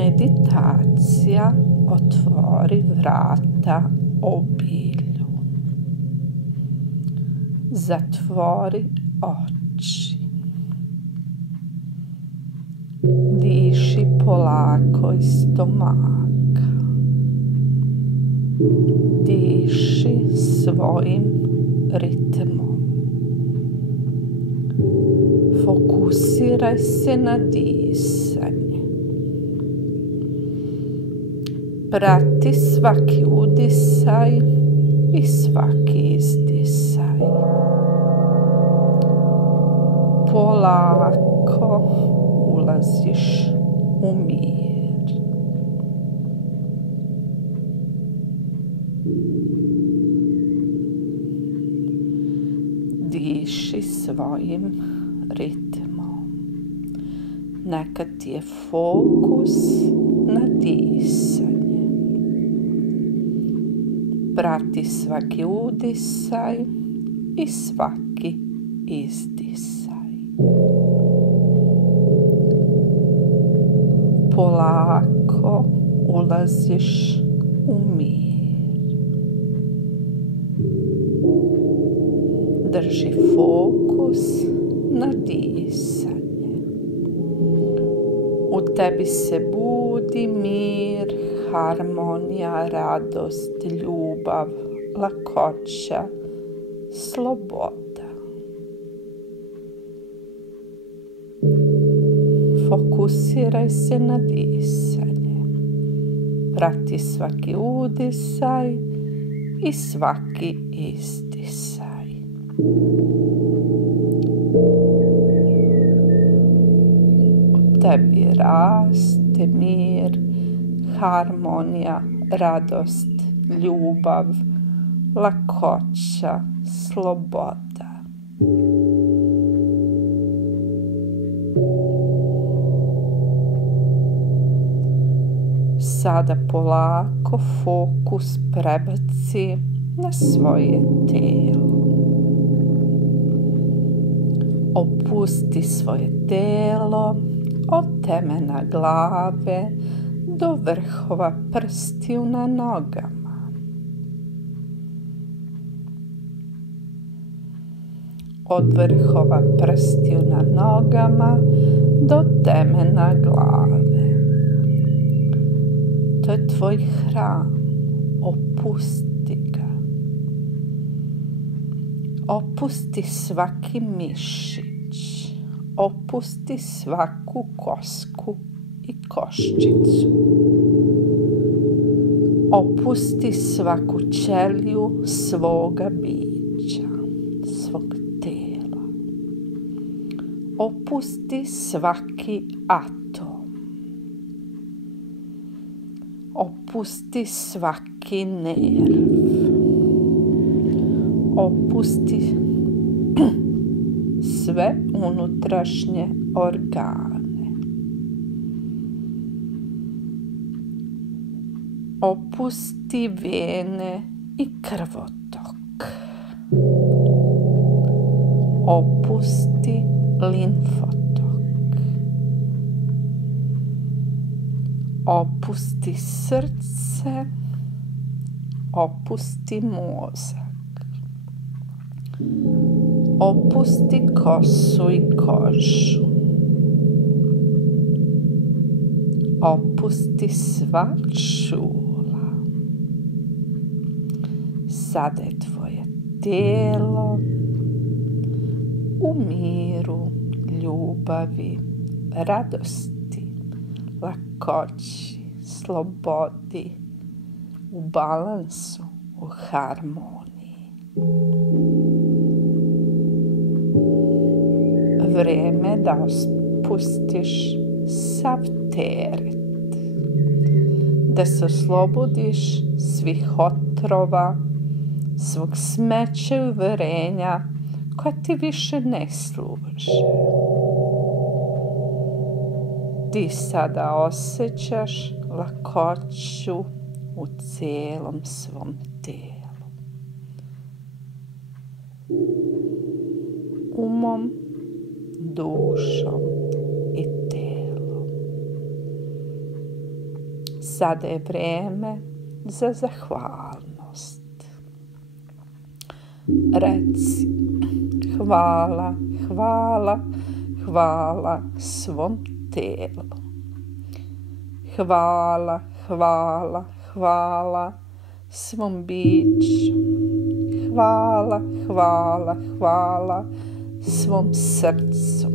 Meditacija otvori vrata obilju. Zatvori oči. Diši polako iz stomaka. Diši svojim ritmom. Fokusiraj se na disanje. Prati svaki udisaj i svaki izdisaj. Polako ulaziš u mir. Diši svojim ritmom. Neka ti je fokus na disanje. Prati svaki udisaj i svaki izdisaj. Polako ulaziš u mir. Drži fokus na disanje. U tebi se budi mir, harmonija, radost, ljubav, lakoća, sloboda. Fokusiraj se na disanje. Prati svaki udisaj i svaki izdisaj. U tebi raste mir, harmonija, radost, ljubav, lakoća, sloboda. Sada polako fokus prebaci na svoje telo. Opusti svoje telo od temena glave do vrhova prstiju na nogama. Od vrhova prstiju na nogama do temena glave. To je tvoj hram. Opusti ga. Opusti svaki mišić. Opusti svaku kosku i koščicu. Opusti svaku ćeliju svoga bića, svog tela. Opusti svaki atom. Opusti svaki nerv. Opusti sve unutrašnje organe. Opusti vene i krvotok. Opusti limfotok. Opusti srce. Opusti mozak. Opusti kosu i kožu. Opusti sva čula. Sada je tvoje telo u miru, ljubavi, radosti, lakoći, slobodi, u balansu, u harmoniji. Vreme da spustiš sav teret, da se oslobodiš svih otrova, svog smeća i uverenja koja ti više ne služe. Ti sada osjećaš lakoću u cijelom svom telu. Umom, dušom i telom. Sada je vreme za zahvalnost. Reci hvala, hvala, hvala svom telu. Hvala, hvala, hvala svom biću. Hvala, hvala, hvala svom srcu.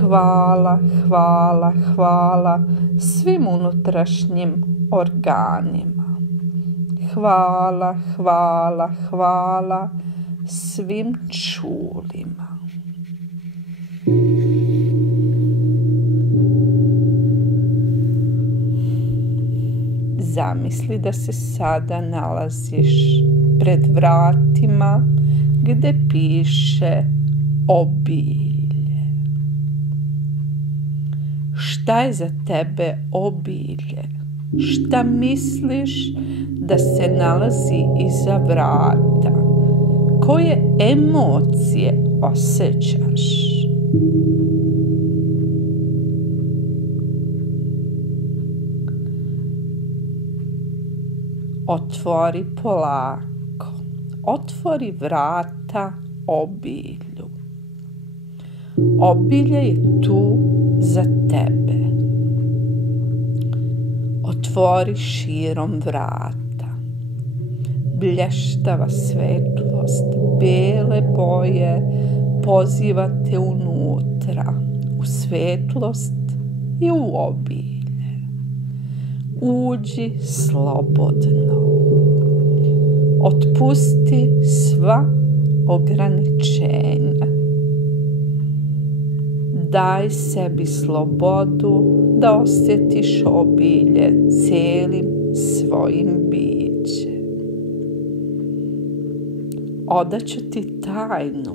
Hvala, hvala, hvala svim unutrašnjim organima. Hvala, hvala, hvala svim čulima. Zamisli da se sada nalaziš pred vratima gde piše obilje. Šta je za tebe obilje? Šta misliš da se nalazi iza vrata? Koje emocije osjećaš? Otvori polako. Otvori vrata obilju. Obilje je tu za tebe. Otvori širom vrata. Blještava svetlost, bele boje poziva te unutra, u svetlost i u obilje. Uđi slobodno. Otpusti sva ograničenja. Daj sebi slobodu da osjetiš obilje cijelim svojim bićem. Odaću ti tajnu.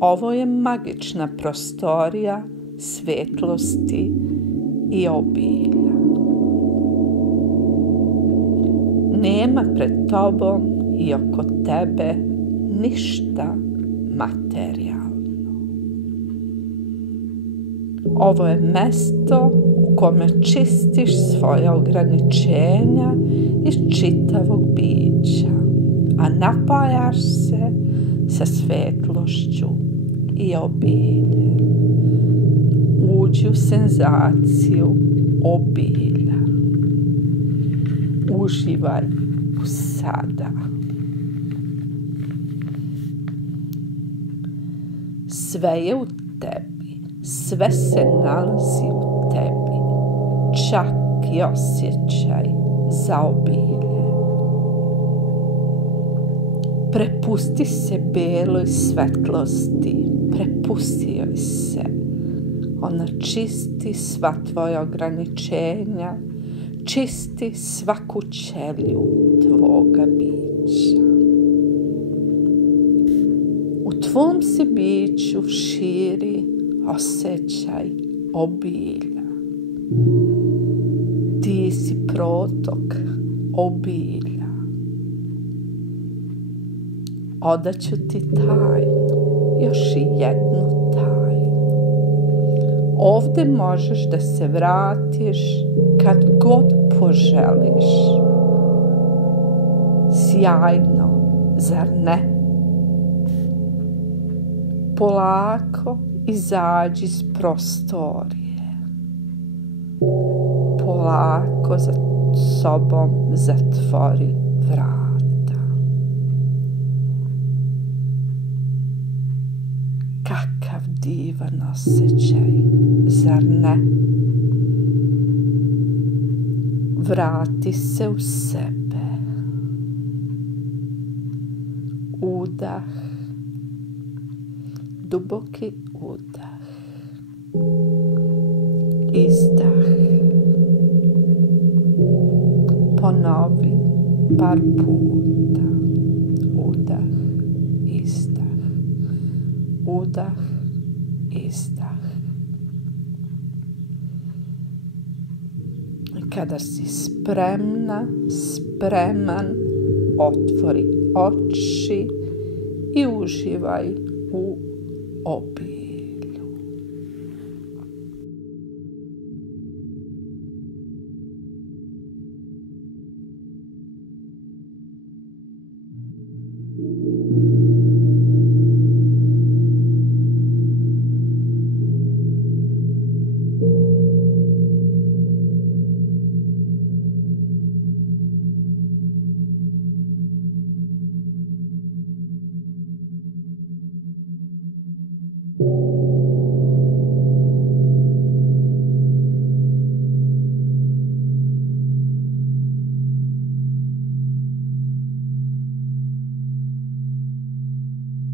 Ovo je magična prostorija svetlosti i obilja. Nema pred tobom i oko tebe ništa materijalno. Ovo je mesto u kome čistiš svoje ograničenja iz čitavog bića, a napajaš se sa svetlošću i obiljem. Uđi u senzaciju obilja. Uživaj u sada. Sve je u tebi, sve se nalazi u tebi, čak i osjećaj za obilje. Prepusti se beloj svetlosti, prepusti joj se. Ona čisti sva tvoja ograničenja, čisti svaku ćeliju tvoga bića. U tvom se biću širi osjećaj obilja. Ti si protok obilja. Odaću ti tajnu, još i jednu tajnu. Ovdje možeš da se vratiš kad god poželiš. Sjajno, zar ne? Polako izađi iz prostorije. Polako za sobom zatvori vrata. Kakav divan osjećaj, zar ne? Vrati se u sebe. Udah. Duboki udah. Izdah. Ponovi par puta. Udah, izdah. Udah, izdah. Kada si spremna, spreman, otvori oči i uživaj u obilju.